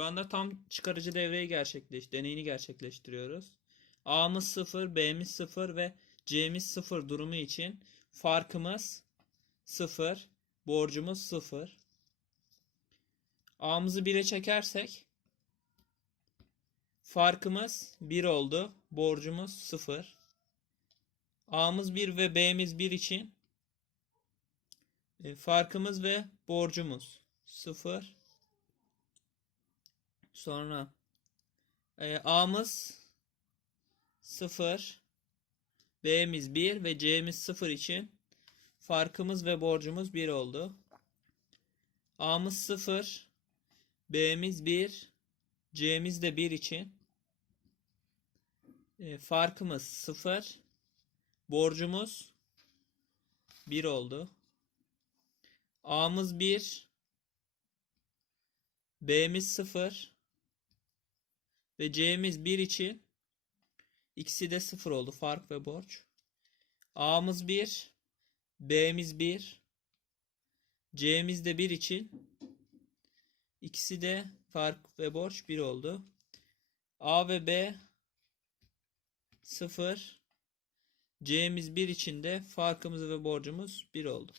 Şu anda tam çıkarıcı devreyi gerçekleş, deneyini gerçekleştiriyoruz. A'mız 0, B'miz 0 ve C'miz 0 durumu için farkımız 0, borcumuz 0. A'mızı 1'e çekersek farkımız 1 oldu, borcumuz 0. A'mız 1 ve B'miz 1 için e, farkımız ve borcumuz 0. Sonra e, A'mız 0, B'miz 1 ve C'miz 0 için farkımız ve borcumuz 1 oldu. A'mız 0, B'miz 1, C'miz de 1 için e, farkımız 0, borcumuz 1 oldu. A'mız 1, B'miz 0 ve C'miz 1 için ikisi de 0 oldu. Fark ve borç. A'mız 1, B'miz 1, C'miz de 1 için ikisi de fark ve borç 1 oldu. A ve B 0, C'miz 1 için de farkımız ve borcumuz 1 oldu.